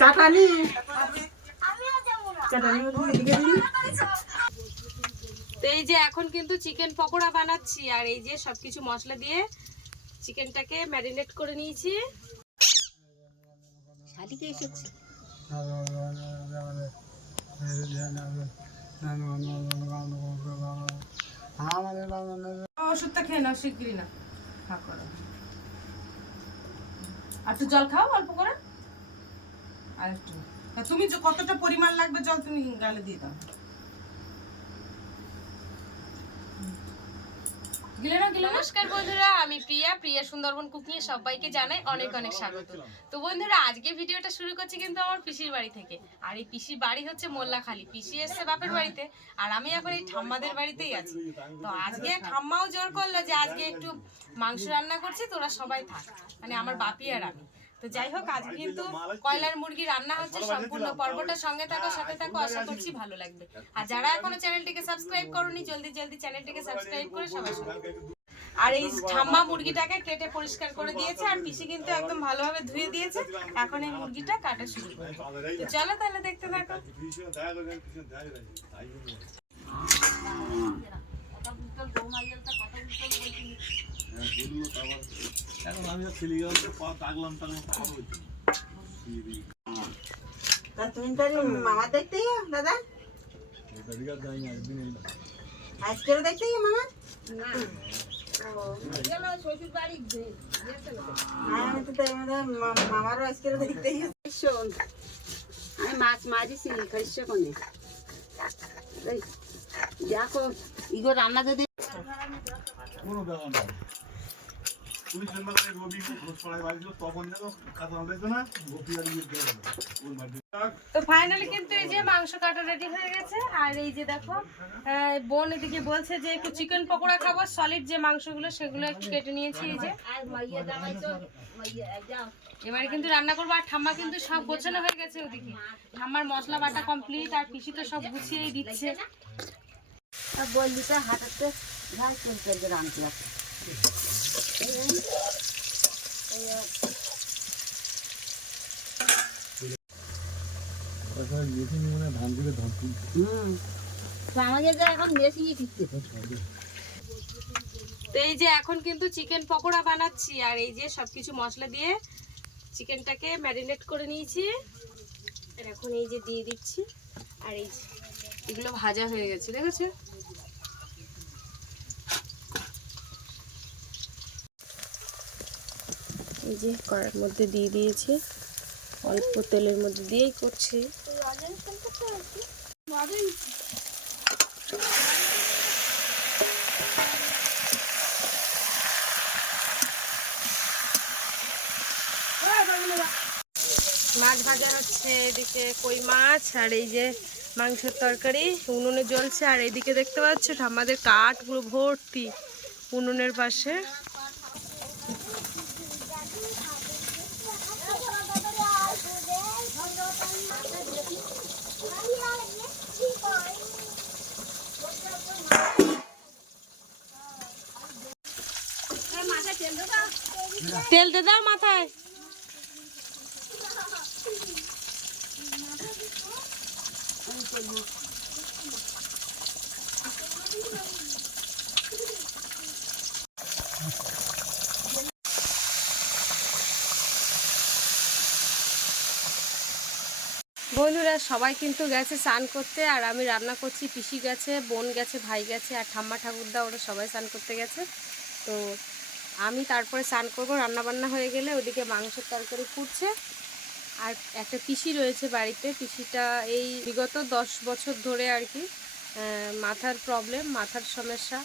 চাটানি। চাটানি এদিকে দিবি? তো এই যে এখন কিন্তু চিকেন পকোড়া বানাচ্ছি আর এই যে সবকিছু মশলা দিয়ে চিকেনটাকে ম্যারিনেট করে নিয়েছি। শালিকে এসেছে। ওষুধটা খেয়ে নাও শিগগিরই না হা করো আর একটু জল খাও, অল্প করে। আর একটু। তুমি কতটা পরিমাণ লাগবে, জল তুমি গালে দিয়ে দাও। নমস্কার বন্ধুরা আমি প্রিয়া প্রিয়া সুন্দরবন কুক নিয়ে সবাইকে জানাই অনেক অনেক স্বাগত। তো বন্ধুরা আজকে ভিডিওটা শুরু করছি কিন্তু আমার পিসির বাড়ি থেকে। আর এই পিসির বাড়ি হচ্ছে মোল্লাখালী। পিসি এসছে বাপের বাড়িতে আর আমি এখন এই ঠাম্মাদের বাড়িতেই আছি। তো আজকে ঠাম্মাও জোর করল যে আজকে একটু মাংস রান্না করছি তোরা সবাই থাক। মানে আমার বাপি আর আমি। তো যাই হোক আজকে কিন্তু কয়লার মুরগি রান্না হচ্ছে সম্পূর্ণ পর্বটা সঙ্গে থাকো সাথে থাকো আশা করছি ভালো লাগবে। আর যারা এখনও চ্যানেলটিকে সাবস্ক্রাইব করোনি জলদি জলদি চ্যানেলটিকে সাবস্ক্রাইব করে সবাই সঙ্গে থাকো। আর এই ঠাম্মা মুরগিটাকে কেটে পরিষ্কার করে দিয়েছে আর পিসি কিন্তু একদম ভালোভাবে ধুয়ে দিয়েছে। এখন এই মুরগিটা কাটা শুরু করবে। তো চলো তাহলে দেখতে থাকো। এখন আমি তো টাকলাম হয়েছে। তা তুমি তাহলে মামা দেখতে দাদা? আজকেও দেখতে মামা? তো মামারও আজকেও দেখতে আমি মাছ মারিছি খাইছ কোনে? দেখো ইগো রান্না যদি কোনো ব্যাপার না। পুলিশ মেম্বারের রবি খোঁজ পড়ায় বাড়ি ছিল তখন যেন কাজ দেখবে না গোপি আর ইয়ে দিয়ে দেবে ওর বাড়ি তো ফাইনালি কিন্তু এই যে মাংস কাটা রেডি হয়ে গেছে আর এই যে দেখো বোন এদিকে বলছে যে একটু চিকেন পকোড়া খাব সলিড যে মাংসগুলো সেগুলো একটু কেটে নিয়েছি এই যে। এবারে কিন্তু রান্না করব আর ঠাম্মা কিন্তু সব গোছানো হয়ে গেছে ওদিকে। ঠাম্মার মশলা বাটা কমপ্লিট আর পিসি তো সব গুছিয়েই দিচ্ছে। বললি তো হাঁটাতে ঘাস চলতে রান্না তো এই যে এখন কিন্তু চিকেন পকোড়া বানাচ্ছি, আর এই যে সবকিছু মশলা দিয়ে চিকেনটাকে ম্যারিনেট করে নিয়েছি। আর এখন এই যে দিয়ে দিচ্ছি, আর এই যে এগুলো ভাজা হয়ে গেছে, দেখেছ? এই যে কড়ার মধ্যে দিয়ে দিয়েছি। অল্প তেলের মধ্যে দিয়েই করছি। মাছ ভাজা হচ্ছে এদিকে কই মাছ আর এই যে মাংসের তরকারি, উনুনে জ্বলছে। আর এইদিকে দেখতে পাচ্ছ আমাদের কাঠ পুরো ভর্তি উনুনের পাশে। তেল দে দাও মাথায়। বন্ধুরা, সবাই কিন্তু গেছে স্নান করতে আর আমি রান্না করছি, পিসি গেছে, বোন গেছে, ভাই গেছে আর ঠাম্মা ঠাকুরদা, ওরা সবাই স্নান করতে গেছে। তো আমি তারপরে স্নান করব রান্না বান্না হয়ে গেলে ওদিকে মাংসের তরকারি ফুটছে। আর একটা পিসি রয়েছে বাড়িতে, পিসিটা এই বিগত দশ বছর ধরে আর কি মাথার প্রবলেম মাথার সমস্যা,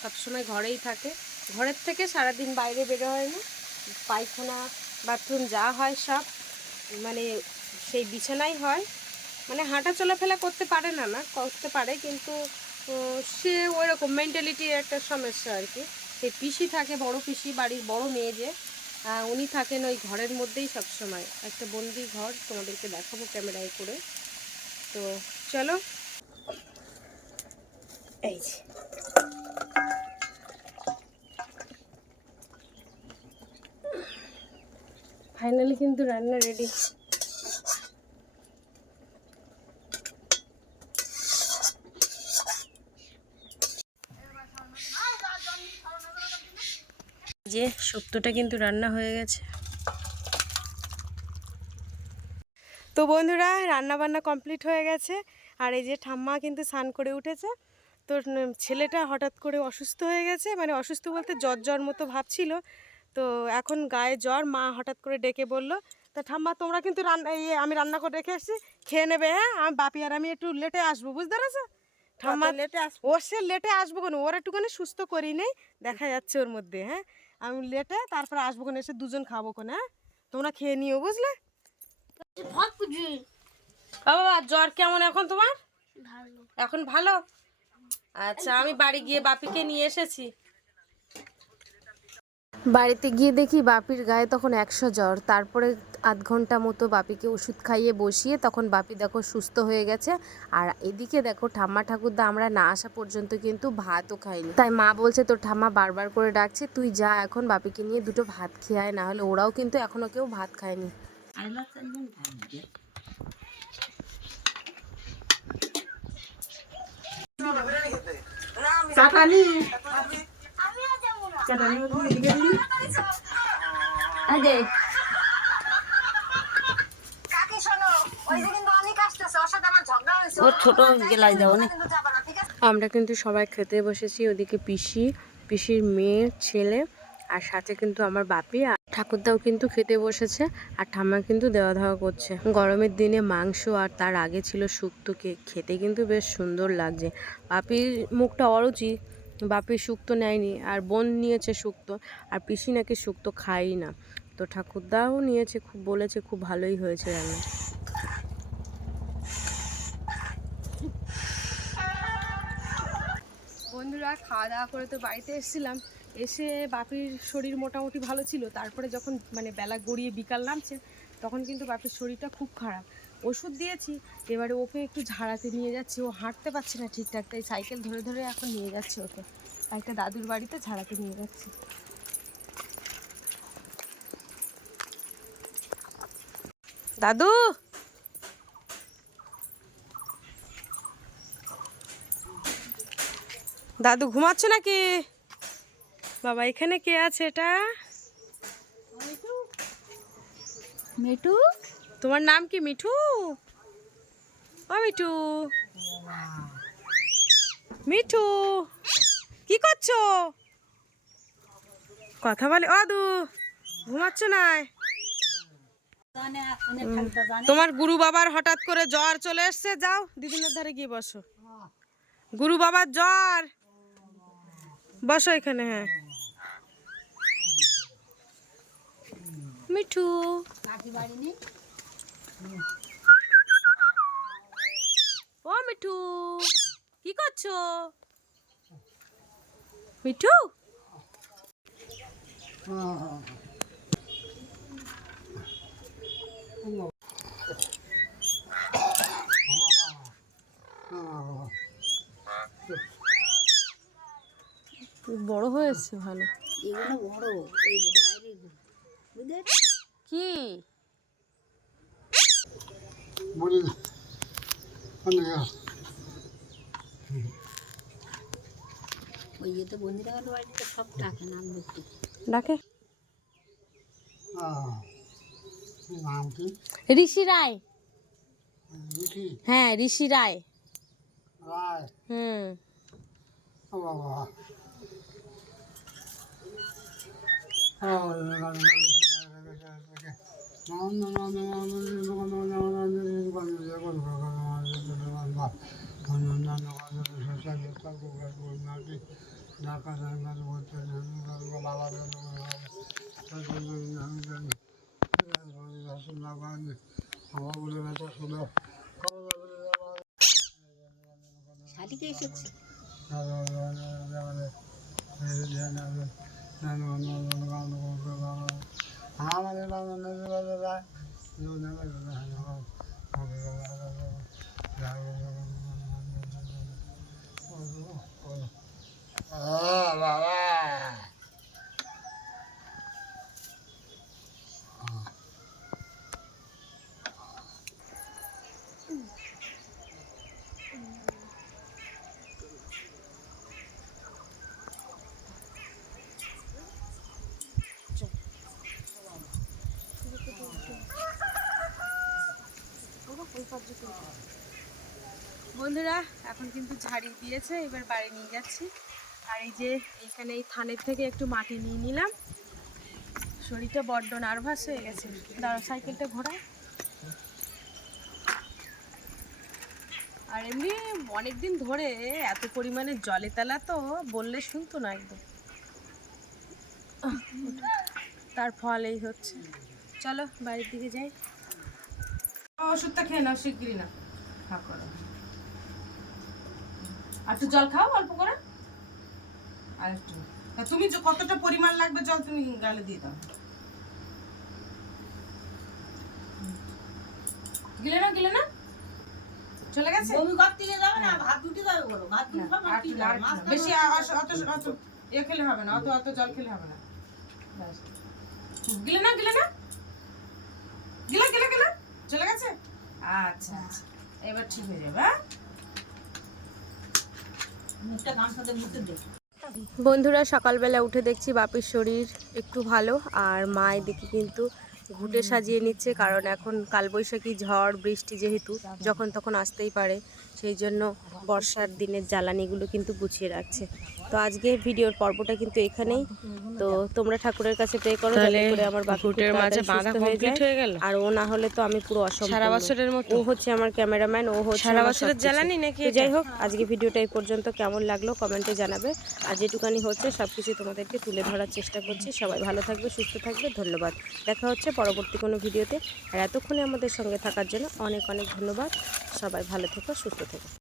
সবসময় ঘরেই থাকে। ঘরের থেকে সারাদিন বাইরে বেরো হয় না পায়খানা, বাথরুম যা হয় সব মানে সেই বিছানাই হয়। মানে হাঁটা চলাফেরা করতে পারে না না, করতে পারে, কিন্তু সে ওই রকম মেন্টালিটির একটা সমস্যা আর কি। সেই পিসি থাকে, বড় পিসি, বাড়ির বড় মেয়ে যে উনি থাকেন ওই ঘরের মধ্যেই সব সময় একটা বন্দি ঘর, তোমাদেরকে দেখাবো ক্যামেরায় করে। তো চলো। এই যে। ফাইনালি কিন্তু রান্না রেডি যে শুক্তোটা কিন্তু রান্না হয়ে গেছে। তো বন্ধুরা রান্না বান্না কমপ্লিট হয়ে গেছে। আর এই যে ঠাম্মা কিন্তু স্নান করে উঠেছে। তো ছেলেটা হঠাৎ করে অসুস্থ হয়ে গেছে। মানে অসুস্থ বলতে জ্বর জ্বর মতো ভাবছিল তো এখন গায়ে জ্বর মা হঠাৎ করে ডেকে বলল তা ঠাম্মা তোমরা কিন্তু রান্না ইয়ে আমি রান্না করে রেখে এসেছি খেয়ে নেবে হ্যাঁ? আমি বাপি আর আমি একটু লেটে আসব বুঝতে পেরেছ? ঠাম্মা লেটে আস ও সে লেটে আসব কেন? ওর একটুখানি সুস্থ করি নেই। দেখা যাচ্ছে ওর মধ্যে হ্যাঁ? আমি লেটে তারপরে আসব কোন এসে দুজন খাব কোন হ্যাঁ? তোমরা খেয়ে নিও বুঝলে? বাবা জ্বর কেমন এখন তোমার? এখন ভালো? আচ্ছা আমি বাড়ি গিয়ে বাপিকে নিয়ে এসেছি। বাড়িতে গিয়ে দেখি বাপির গায়ে তখন একশো জ্বর। তারপরে আধ ঘণ্টা মতো বাপিকে ওষুধ খাইয়ে বসিয়ে তখন বাপি দেখো সুস্থ হয়ে গেছে। আর এদিকে দেখো ঠাম্মা ঠাকুরদা আমরা না আসা পর্যন্ত কিন্তু ভাতও খাইনি। তাই মা বলছে, তোর ঠাম্মা বারবার করে ডাকছে, তুই যা এখন বাপিকে নিয়ে দুটো ভাত খেয়ে না হলে ওরাও কিন্তু এখনও কেউ ভাত খায়নি। আগে। ও ছোট গেলাই যাব না আমরা কিন্তু সবাই খেতে বসেছি ওদিকে পিসি পিসির মেয়ে ছেলে আর সাথে কিন্তু আমার বাপি আর ঠাকুরদাও কিন্তু খেতে বসেছে আর ঠাম্মা কিন্তু দেওয়া ধাওয়া করছে। গরমের দিনে মাংস আর তার আগে ছিল শুক্তো কেক খেতে কিন্তু বেশ সুন্দর লাগছে। বাপির মুখটা অরুচি বাপির শুক্তো নেয়নি, আর বোন নিয়েছে শুক্তো আর পিসি নাকি শুক্তো খায়ই না। তো ঠাকুরদাও নিয়েছে, খুব বলেছে, খুব ভালোই হয়েছে রান্না। বন্ধুরা, খাওয়া দাওয়া করে তো বাড়িতে এসেছিলাম। এসে বাপির শরীর মোটামুটি ভালো ছিল। তারপরে যখন মানে বেলা গড়িয়ে বিকাল নামছে তখন কিন্তু বাপের শরীরটা খুব খারাপ। ওষুধ দিয়েছি, এবারে ওকে একটু ঝাড়াতে নিয়ে যাচ্ছি। ও হাঁটতে পারছে না ঠিকঠাক, তাই সাইকেল ধরে ধরে এখন নিয়ে যাচ্ছে ওকে। একটা দাদুর বাড়িতে ঝাড়াতে নিয়ে যাচ্ছি। দাদু! দাদু ঘুমাচ্ছ নাকি? বাবা, এখানে কে আছে এটা? মিঠু? তোমার নাম কি মিঠু? ও মিঠু। মিঠু, কি করছ? কথা বলে ও দু ঘুমাচ্ছ না তোমার গুরু বাবার হঠাৎ করে জ্বর চলে এসছে, যাও দিদিনের ধারে গিয়ে বসো। গুরু বাবার জ্বর। বসো এখানে হ্যাঁ। মিঠু। ও মিঠু কি করছ? মিঠু? বড় হয়েছে ভালো। এগুলো বড় এই বাইরে কি? ওই ইয়েতে বন্দিরা গেল বাড়িতে সব টাকে নাম দেখতে ডাকে? নাম ঋষি রায়। হ্যাঁ ঋষি রায়। রায়? হুম। ও বাবা 来来来来来来来来来，有那个就是喊那个，我那个来来来。বন্ধুরা, এখন কিন্তু ঝাড়ি দিয়েছে, এবার বাড়ি নিয়ে যাচ্ছি। আর এই যে এইখানে এই থানের থেকে একটু মাটি নিয়ে নিলাম। শরীরটা বড্ড নার্ভাস হয়ে গেছে। দাঁড়া সাইকেলটা ঘোরায় আর এমনি অনেকদিন ধরে এত পরিমাণে জলে তেলা তো বললে শুনতো না একদম। তার ফল এই হচ্ছে। চলো, বাড়ির দিকে যাই। ওষুধটা খেয়ে নাও শিগগিরি না হা করো। আর একটু জল খাও অল্প করে। আর একটু তুমি যে কতটা পরিমাণ লাগবে জল তুমি গালে দিয়ে দাও। গিলে না গিলে না? চলে গেছে? বমি করতে যাবে না ভাত দুটি যাবে বলো ভাত দুটি খাবে কি। বেশি অত অত এ খেলে হবে না অত অত জল খেলে হবে না। গিলে না গিলে না? গিলে গিলে গিলে? চলে গেছে? আচ্ছা আচ্ছা। এবার ঠিক হয়ে যাবে হ্যাঁ মুখটা গামছাতে মুখে দে বন্ধুরা, সকালবেলা উঠে দেখছি বাপির শরীর একটু ভালো আর মা এদিকে কিন্তু ঘুটে সাজিয়ে নিচ্ছে, কারণ এখন কালবৈশাখী ঝড়, বৃষ্টি যেহেতু, যখন তখন আসতেই পারে। সেই জন্য বর্ষার দিনের জ্বালানিগুলো কিন্তু গুছিয়ে রাখছে। তো আজকে ভিডিওর পর্বটা কিন্তু এখানেই। তো তোমরা ঠাকুরের কাছে প্রে করো যাতে করে আমার বাকুটের মাঝে বাঁধা কমপ্লিট হয়ে গেল? আর ও না হলে তো আমি পুরো অসম্পূর্ণ। সারা বছরের মতো? ও হচ্ছে আমার ক্যামেরাম্যান ও হচ্ছে সারা বছরের জ্বালানি নাকি যাই হোক আজকে ভিডিওটা এই পর্যন্ত। কেমন লাগল কমেন্টে জানাবে। আর যেটুকানি হচ্ছে সবকিছু তোমাদেরকে তুলে ধরার চেষ্টা করছি। সবাই ভালো থাকবে সুস্থ থাকবে ধন্যবাদ। দেখা হচ্ছে পরবর্তী কোনো ভিডিওতে। আর এতক্ষণে আমাদের সঙ্গে থাকার জন্য অনেক অনেক ধন্যবাদ। সবাই ভালো থেকো সুস্থ থেকো।